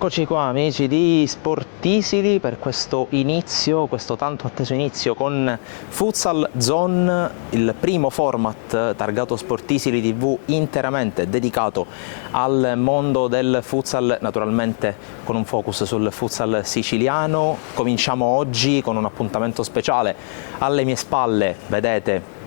Eccoci qua amici di Sportisili per questo inizio, questo tanto atteso inizio con Futsal Zone, il primo format targato Sportisili TV interamente dedicato al mondo del futsal, naturalmente con un focus sul futsal siciliano. Cominciamo oggi con un appuntamento speciale. Alle mie spalle vedete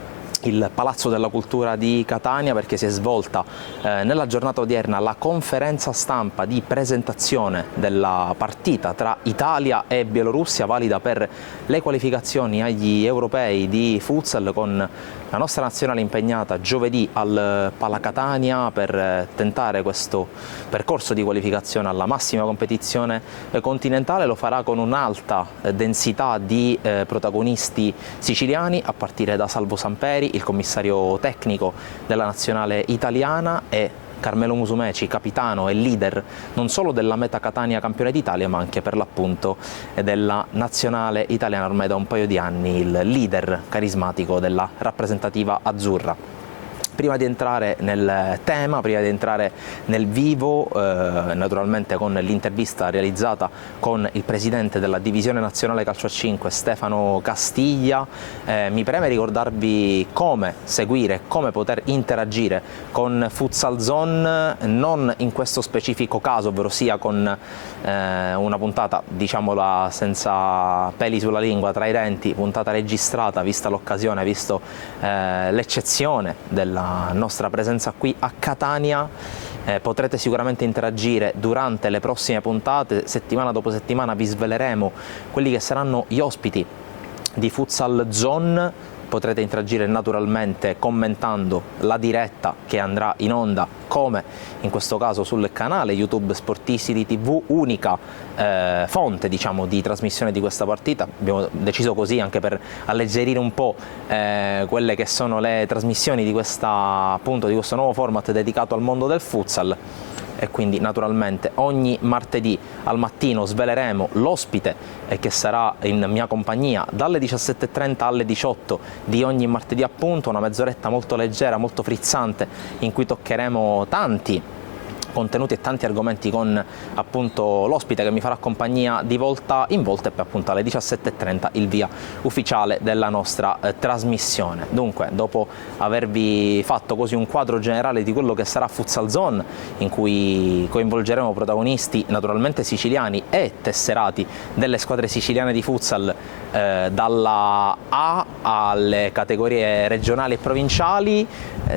il Palazzo della Cultura di Catania, perché si è svolta nella giornata odierna la conferenza stampa di presentazione della partita tra Italia e Bielorussia, valida per le qualificazioni agli europei di futsal, con la nostra nazionale impegnata giovedì al Pala Catania per tentare questo percorso di qualificazione alla massima competizione continentale. Lo farà con un'alta densità di protagonisti siciliani, a partire da Salvo Samperi, il commissario tecnico della nazionale italiana, e Carmelo Musumeci, capitano e leader non solo della Meta Catania campione d'Italia, ma anche per l'appunto della nazionale italiana, ormai da un paio di anni il leader carismatico della rappresentativa azzurra. Prima di entrare nel tema, prima di entrare nel vivo, naturalmente con l'intervista realizzata con il presidente della Divisione Nazionale Calcio a 5, Stefano Castiglia, mi preme ricordarvi come seguire, come poter interagire con Futsal Zone, non in questo specifico caso, ovvero sia con una puntata, diciamola senza peli sulla lingua, tra i denti, puntata registrata, vista l'occasione, visto l'eccezione della nostra presenza qui a Catania. Potrete sicuramente interagire durante le prossime puntate, settimana dopo settimana vi sveleremo quelli che saranno gli ospiti di Futsal Zone. Potrete interagire naturalmente commentando la diretta che andrà in onda, come in questo caso sul canale YouTube Sportisili TV, unica fonte, diciamo, di trasmissione di questa partita. Abbiamo deciso così anche per alleggerire un po' quelle che sono le trasmissioni di appunto, di questo nuovo format dedicato al mondo del futsal. E quindi naturalmente ogni martedì al mattino sveleremo l'ospite che sarà in mia compagnia dalle 17:30 alle 18 di ogni martedì, appunto, una mezz'oretta molto leggera, molto frizzante, in cui toccheremo tanti contenuti e tanti argomenti con appunto l'ospite che mi farà compagnia di volta in volta, e poi appunto alle 17:30 il via ufficiale della nostra trasmissione. Dunque, dopo avervi fatto così un quadro generale di quello che sarà Futsal Zone, in cui coinvolgeremo protagonisti naturalmente siciliani e tesserati delle squadre siciliane di futsal, dalla A alle categorie regionali e provinciali,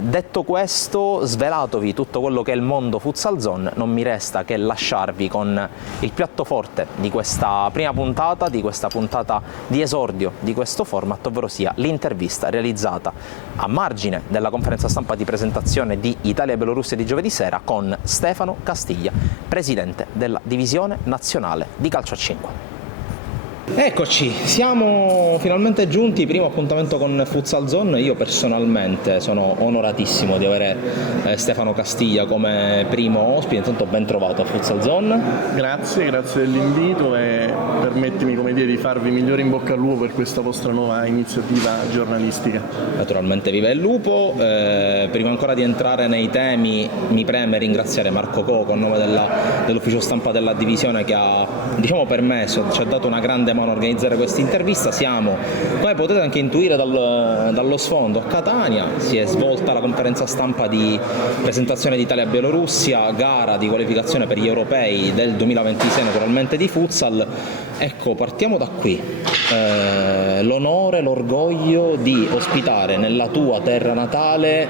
detto questo, svelatovi tutto quello che è il mondo Futsal Zone, non mi resta che lasciarvi con il piatto forte di questa prima puntata, di questa puntata di esordio di questo format, ovvero sia l'intervista realizzata a margine della conferenza stampa di presentazione di Italia e Bielorussia di giovedì sera con Stefano Castiglia, presidente della Divisione Nazionale di Calcio a 5. Eccoci, siamo finalmente giunti, primo appuntamento con Futsal Zone. Io personalmente sono onoratissimo di avere Stefano Castiglia come primo ospite. Intanto ben trovato a Futsal Zone. Grazie dell'invito e permettimi, come dire, di farvi migliore in bocca al lupo per questa vostra nuova iniziativa giornalistica. Naturalmente viva il lupo. Prima ancora di entrare nei temi mi preme ringraziare Marco Coco a nome dell'ufficio stampa della divisione, che ha, diciamo, permesso, ci ha dato una grande mano a organizzare questa intervista. Siamo, come potete anche intuire dallo sfondo, a Catania. Si è svolta la conferenza stampa di presentazione di Italia-Bielorussia, gara di qualificazione per gli europei del 2026 naturalmente di futsal. Ecco, partiamo da qui. L'onore, l'orgoglio di ospitare nella tua terra natale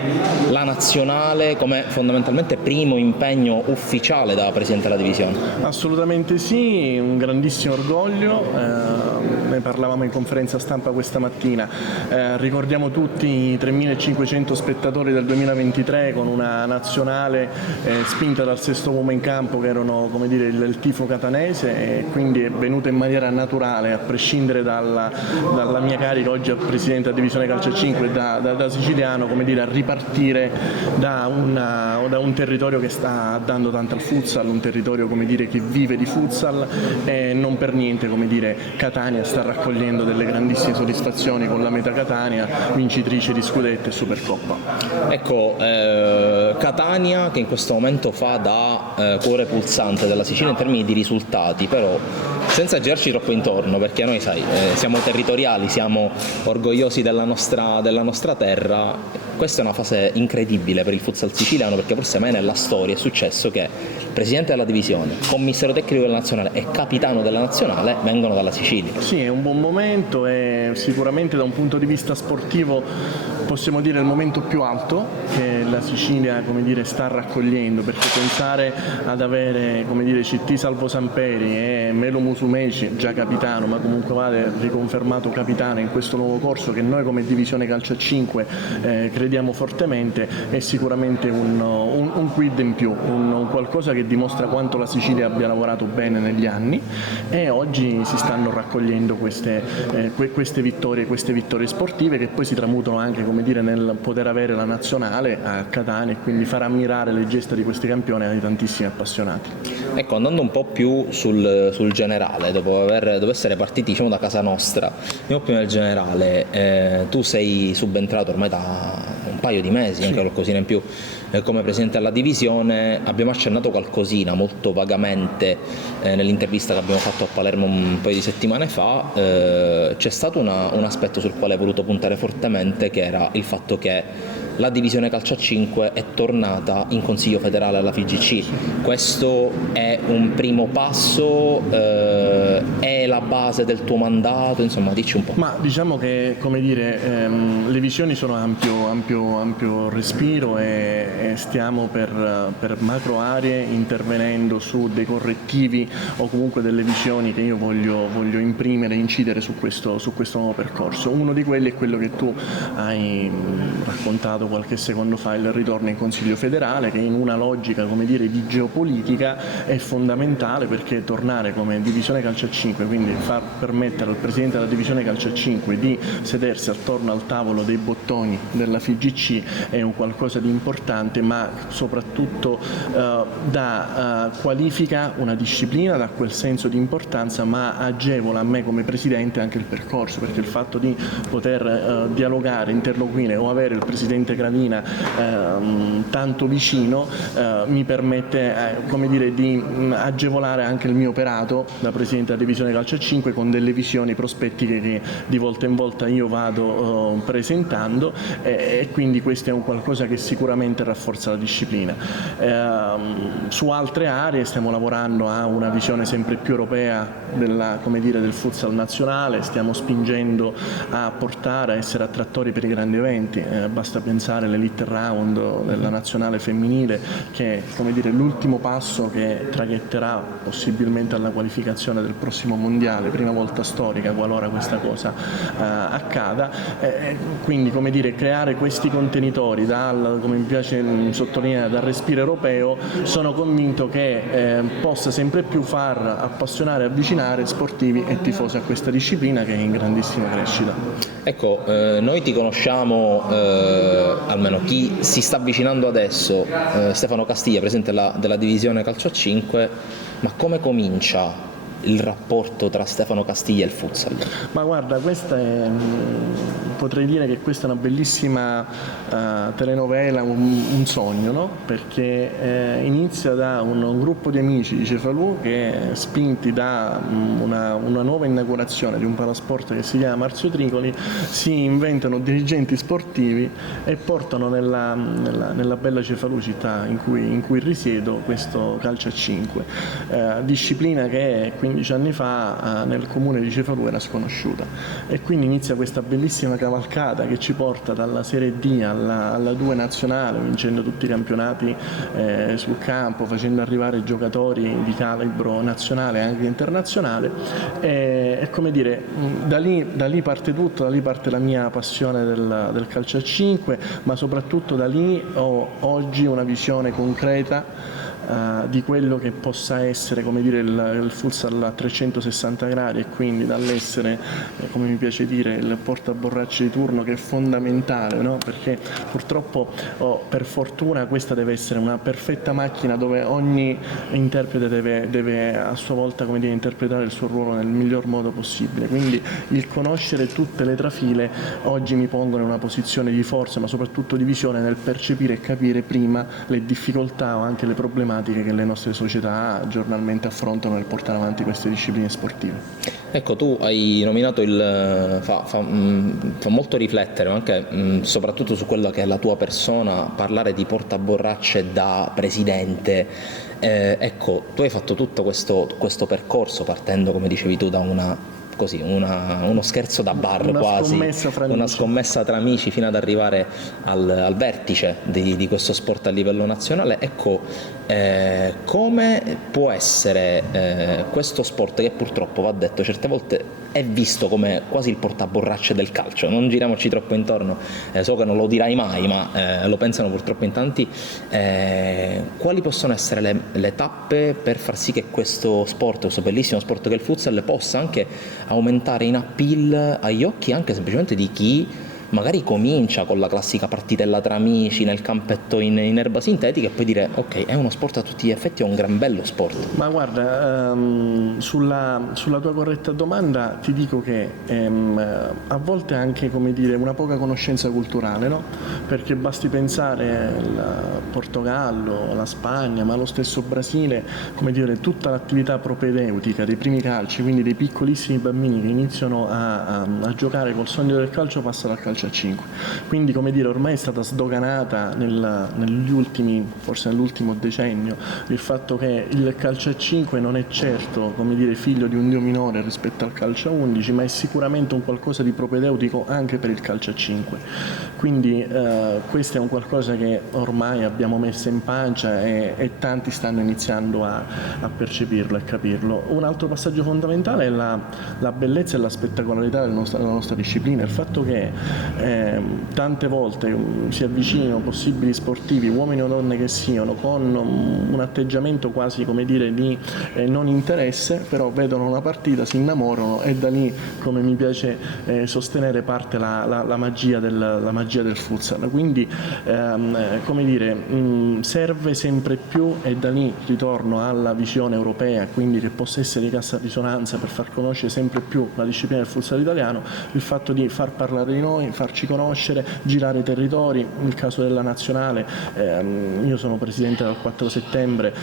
la nazionale come fondamentalmente primo impegno ufficiale da presidente della divisione. Assolutamente sì, un grandissimo orgoglio. Ne parlavamo in conferenza stampa questa mattina. Ricordiamo tutti i 3.500 spettatori del 2023 con una nazionale spinta dal sesto uomo in campo, che erano, come dire, il tifo catanese, e quindi è venuta in maniera naturale, a prescindere dalla mia carica oggi a presidente della divisione calcio a 5 da siciliano, come dire, a ripartire da un territorio che sta dando tanto al futsal, un territorio, come dire, che vive di futsal, e non per niente, come dire, Catania sta sta raccogliendo delle grandissime soddisfazioni con la Meta Catania, vincitrice di Scudetto e Supercoppa. Ecco, Catania che in questo momento fa da cuore pulsante della Sicilia in termini di risultati, però senza girarci troppo intorno, perché noi sai, siamo territoriali, siamo orgogliosi della nostra terra. Questa è una fase incredibile per il futsal siciliano, perché forse mai nella storia è successo che il presidente della divisione, commissario tecnico della nazionale e capitano della nazionale vengono dalla Sicilia. Sì, è un buon momento e sicuramente da un punto di vista sportivo possiamo dire il momento più alto che la Sicilia, come dire, sta raccogliendo, perché pensare ad avere, come dire, CT Salvo Samperi e Melo Musumeci, già capitano, ma comunque vale riconfermato capitano in questo nuovo corso che noi come divisione calcio a 5 crediamo fortemente, è sicuramente un quid in più, un qualcosa che dimostra quanto la Sicilia abbia lavorato bene negli anni, e oggi si stanno raccogliendo queste vittorie sportive che poi si tramutano anche, come dire, nel poter avere la nazionale a Catania e quindi far ammirare le gesta di questi campioni ai tantissimi appassionati. Ecco, andando un po' più sul generale, dopo essere partiti, diciamo, da casa nostra, andiamo più nel generale. Tu sei subentrato ormai da un paio di mesi, anche qualcosina in più, come presidente della divisione. Abbiamo accennato qualcosina molto vagamente nell'intervista che abbiamo fatto a Palermo un paio di settimane fa. C'è stato un aspetto sul quale ho voluto puntare fortemente, che era il fatto che la divisione calcio a 5 è tornata in Consiglio federale alla FIGC. Questo è un primo passo, è la base del tuo mandato, insomma, dici un po'. Ma diciamo che, come dire, le visioni sono ampio respiro e stiamo per macro aree intervenendo su dei correttivi o comunque delle visioni che io voglio imprimere e incidere su questo nuovo percorso. Uno di quelli è quello che tu hai raccontato qualche secondo fa, il ritorno in Consiglio federale, che in una logica, come dire, di geopolitica è fondamentale, perché tornare come divisione calcio a 5, quindi far permettere al presidente della divisione calcio a 5 di sedersi attorno al tavolo dei bottoni della FIGC è un qualcosa di importante, ma soprattutto qualifica una disciplina, dà quel senso di importanza, ma agevola a me come presidente anche il percorso, perché il fatto di poter dialogare, interloquire o avere il presidente Gravina tanto vicino mi permette, come dire, di agevolare anche il mio operato da presidente della divisione calcio a 5 con delle visioni prospettiche che di volta in volta io vado presentando, e quindi questo è un qualcosa che sicuramente rafforza la disciplina. Su altre aree stiamo lavorando a una visione sempre più europea del futsal nazionale, stiamo spingendo a portare, a essere attrattori per i grandi eventi, basta pensare all'Elite Round della nazionale femminile, che è, come dire, l'ultimo passo che traghetterà possibilmente alla qualificazione del prossimo mondiale, prima volta storica qualora questa cosa accada. Quindi, come dire, creare questi contenitori come mi piace sottolineare, dal respiro europeo, sono convinto che possa sempre più far appassionare e avvicinare sportivi e tifosi a questa disciplina che è in grandissima crescita. Ecco, noi ti conosciamo, almeno chi si sta avvicinando adesso, Stefano Castiglia, presidente della divisione calcio a 5, ma come comincia il rapporto tra Stefano Castiglia e il futsal? Ma guarda, potrei dire che questa è una bellissima telenovela, un sogno, no? Perché inizia da un gruppo di amici di Cefalù che, spinti da una nuova inaugurazione di un palasport che si chiama Marzio Tricoli, si inventano dirigenti sportivi e portano nella bella Cefalù, città in cui risiedo, questo calcio a 5, disciplina che 15 anni fa nel comune di Cefalù era sconosciuta, e quindi inizia questa bellissima cavalcata che ci porta dalla Serie D alla 2 nazionale, vincendo tutti i campionati sul campo, facendo arrivare giocatori di calibro nazionale e anche internazionale, e come dire, da lì parte tutto, da lì parte la mia passione del calcio a 5, ma soprattutto da lì ho oggi una visione concreta di quello che possa essere, come dire, il futsal a 360 gradi, e quindi dall'essere, come mi piace dire, il portaborracce di turno, che è fondamentale, no? Perché purtroppo per fortuna questa deve essere una perfetta macchina dove ogni interprete deve a sua volta, come dire, interpretare il suo ruolo nel miglior modo possibile. Quindi il conoscere tutte le trafile oggi mi pongono in una posizione di forza, ma soprattutto di visione, nel percepire e capire prima le difficoltà o anche le problematiche che le nostre società giornalmente affrontano nel portare avanti queste discipline sportive. Ecco, tu hai nominato fa molto riflettere, ma anche soprattutto su quella che è la tua persona, parlare di portaborracce da presidente. Ecco, tu hai fatto tutto questo percorso partendo, come dicevi tu, da uno scherzo da bar, una scommessa tra amici, fino ad arrivare al vertice di questo sport a livello nazionale. Ecco, come può essere questo sport, che purtroppo, va detto, certe volte è visto come quasi il portaborracce del calcio, non giriamoci troppo intorno, so che non lo dirai mai, ma lo pensano purtroppo in tanti. Quali possono essere le tappe per far sì che questo sport, questo bellissimo sport che è il futsal, possa anche aumentare in appeal agli occhi anche semplicemente di chi magari comincia con la classica partitella tra amici nel campetto in erba sintetica, e poi dire ok, è uno sport a tutti gli effetti, è un gran bello sport? Ma guarda, sulla tua corretta domanda ti dico che a volte anche, come dire, una poca conoscenza culturale, no? Perché basti pensare al Portogallo, alla Spagna, ma allo stesso Brasile, come dire, tutta l'attività propedeutica dei primi calci, quindi dei piccolissimi bambini che iniziano a giocare col sogno del calcio, passa dal calcio a 5. Quindi, come dire, ormai è stata sdoganata negli ultimi, forse nell'ultimo decennio, il fatto che il calcio a 5 non è certo, come dire, figlio di un dio minore rispetto al calcio a 11, ma è sicuramente un qualcosa di propedeutico anche per il calcio a 5. Quindi questo è un qualcosa che ormai abbiamo messo in pancia e tanti stanno iniziando a percepirlo e capirlo. Un altro passaggio fondamentale è la bellezza e la spettacolarità della nostra disciplina, il fatto che tante volte si avvicinano possibili sportivi, uomini o donne che siano, con un atteggiamento quasi, come dire, di non interesse, però vedono una partita, si innamorano, e da lì, come mi piace sostenere, parte la magia del futsal. Quindi come dire, serve sempre più, e da lì ritorno alla visione europea, quindi che possa essere di cassa risonanza per far conoscere sempre più la disciplina del futsal italiano, il fatto di far parlare di noi, farci conoscere, girare i territori. Nel caso della nazionale, io sono presidente dal 4 settembre,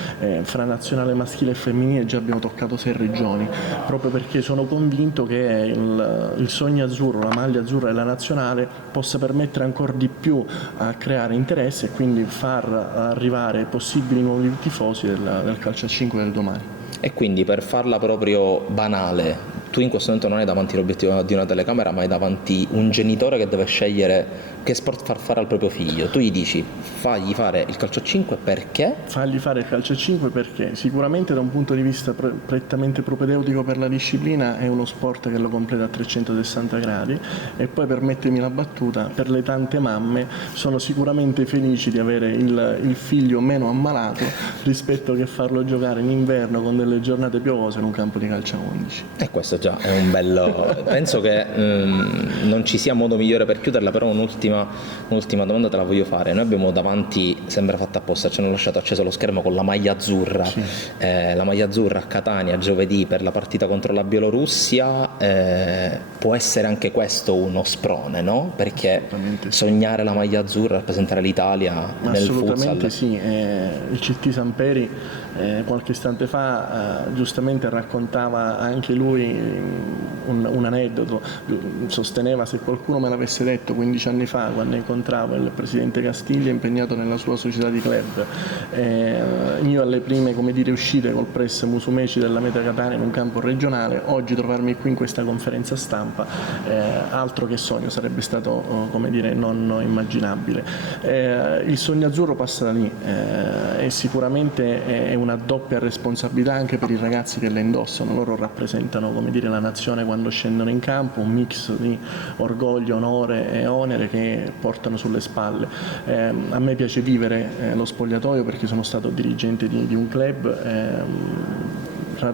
fra nazionale maschile e femminile già abbiamo toccato 6 regioni, proprio perché sono convinto che il sogno azzurro, la maglia azzurra della nazionale possa permettere ancora di più a creare interesse e quindi far arrivare possibili nuovi tifosi del calcio a 5 del domani. E quindi, per farla proprio banale, tu in questo momento non hai davanti l'obiettivo di una telecamera, ma hai davanti un genitore che deve scegliere che sport far fare al proprio figlio. Tu gli dici: fagli fare il calcio a 5 perché? Fagli fare il calcio a 5 perché sicuramente da un punto di vista prettamente propedeutico per la disciplina è uno sport che lo completa a 360 gradi, e poi, permettimi la battuta, per le tante mamme sono sicuramente felici di avere il figlio meno ammalato rispetto che farlo giocare in inverno con delle giornate piovose in un campo di calcio a 11. E questo già è un bello... Penso che non ci sia modo migliore per chiuderla, però un'ultima domanda te la voglio fare. Noi abbiamo davanti, sembra fatta apposta, ci hanno lasciato acceso lo schermo con la maglia azzurra, sì. La maglia azzurra a Catania giovedì per la partita contro la Bielorussia. Può essere anche questo uno sprone, no? Perché sognare la maglia azzurra, rappresentare l'Italia nel futsal. Assolutamente sì, il CT Samperi qualche istante fa giustamente raccontava anche lui un aneddoto, sosteneva: se qualcuno me l'avesse detto 15 anni fa, quando incontravo il presidente Castiglia impegnato nella sua società di club, io alle prime, come dire, uscite col press Musumeci della Meta Catania in un campo regionale, oggi trovarmi qui in questa conferenza stampa, altro che sogno, sarebbe stato come dire non immaginabile. Il sogno azzurro passa da lì, e sicuramente è una doppia responsabilità anche per i ragazzi che le indossano. Loro rappresentano, come dire, la nazione quando scendono in campo, un mix di orgoglio, onore e onere che portano sulle spalle. A me piace vivere lo spogliatoio perché sono stato dirigente di un club,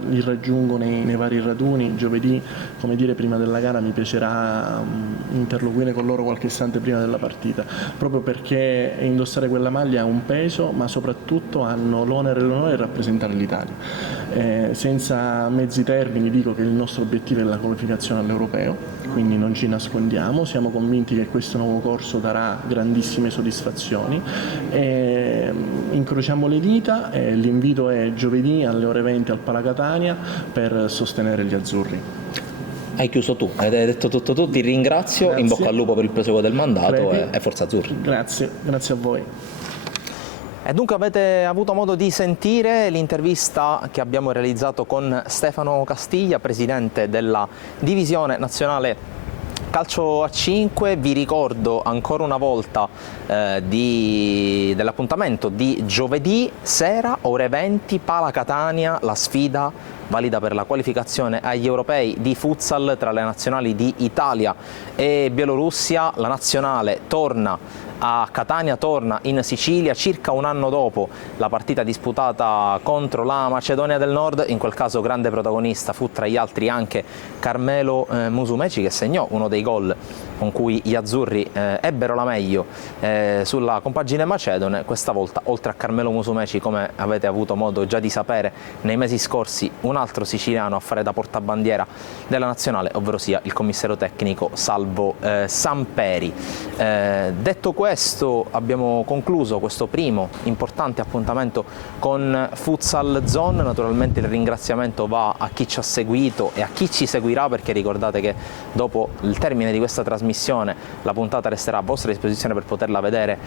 li raggiungo nei vari raduni. Giovedì, come dire, prima della gara mi piacerà interloquire con loro qualche istante prima della partita, proprio perché indossare quella maglia ha un peso, ma soprattutto hanno l'onere e l'onore di rappresentare l'Italia. Senza mezzi termini dico che il nostro obiettivo è la qualificazione all'Europeo, quindi non ci nascondiamo, siamo convinti che questo nuovo corso darà grandissime soddisfazioni. Incrociamo le dita e l'invito è giovedì alle ore 20 al Pala Catania per sostenere gli azzurri. Hai chiuso tu, hai detto tutto tu, ti ringrazio, Grazie. in bocca al lupo per il proseguo del mandato Prego. e forza azzurri. Grazie a voi. E dunque avete avuto modo di sentire l'intervista che abbiamo realizzato con Stefano Castiglia, presidente della divisione nazionale calcio a 5. Vi ricordo ancora una volta dell'appuntamento di giovedì sera, ore 20, Pala Catania, la sfida valida per la qualificazione agli europei di futsal tra le nazionali di Italia e Bielorussia. La nazionale torna a Catania, torna in Sicilia circa un anno dopo la partita disputata contro la Macedonia del Nord. In quel caso grande protagonista fu tra gli altri anche Carmelo Musumeci, che segnò uno dei gol con cui gli azzurri ebbero la meglio sulla compagine macedone. Questa volta, oltre a Carmelo Musumeci, come avete avuto modo già di sapere nei mesi scorsi, un altro siciliano a fare da portabandiera della nazionale, ovvero sia il commissario tecnico Salvo Samperi. Detto questo, abbiamo concluso questo primo importante appuntamento con Futsal Zone. Naturalmente il ringraziamento va a chi ci ha seguito e a chi ci seguirà, perché ricordate che dopo il termine di questa trasmissione la puntata resterà a vostra disposizione per poterla vedere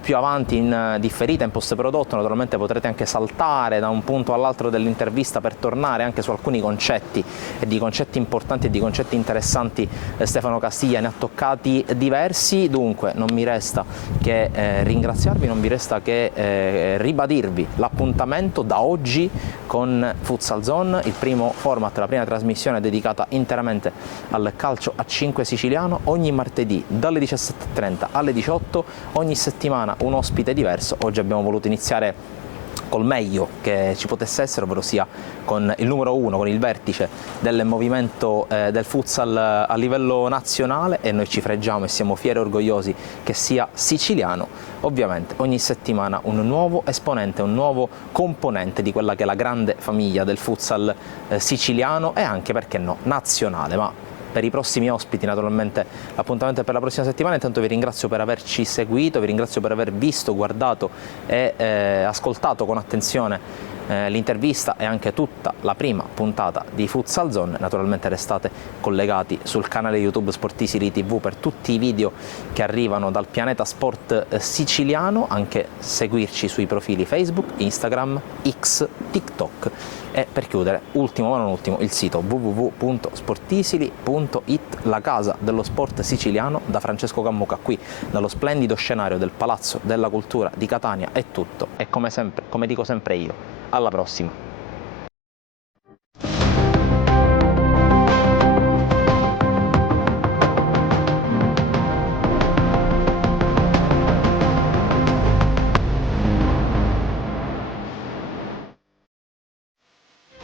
più avanti in differita, in post prodotto. Naturalmente potrete anche saltare da un punto all'altro dell'intervista per tornare anche su alcuni concetti, e di concetti importanti e di concetti interessanti Stefano Castiglia ne ha toccati diversi. Dunque non mi resta che ringraziarvi, non vi resta che ribadirvi l'appuntamento da oggi con Futsal Zone, il primo format, la prima trasmissione dedicata interamente al calcio a 5 siciliano, ogni martedì dalle 17:30 alle 18, ogni settimana un ospite diverso. Oggi abbiamo voluto iniziare col meglio che ci potesse essere, ovvero sia con il numero 1, con il vertice del movimento del futsal a livello nazionale, e noi ci fregiamo e siamo fieri e orgogliosi che sia siciliano. Ovviamente ogni settimana un nuovo esponente, un nuovo componente di quella che è la grande famiglia del futsal siciliano e anche, perché no, nazionale. Ma per i prossimi ospiti naturalmente l'appuntamento è per la prossima settimana. Intanto vi ringrazio per averci seguito, vi ringrazio per aver visto, guardato e ascoltato con attenzione l'intervista e anche tutta la prima puntata di Futsal Zone. Naturalmente restate collegati sul canale YouTube Sportisili TV per tutti i video che arrivano dal pianeta sport siciliano, anche seguirci sui profili Facebook, Instagram, X, TikTok. E per chiudere, ultimo ma non ultimo, il sito www.sportisili.it, la casa dello sport siciliano. Da Francesco Cammuca, qui dallo splendido scenario del Palazzo della Cultura di Catania è tutto, e come sempre, come dico sempre io, alla prossima.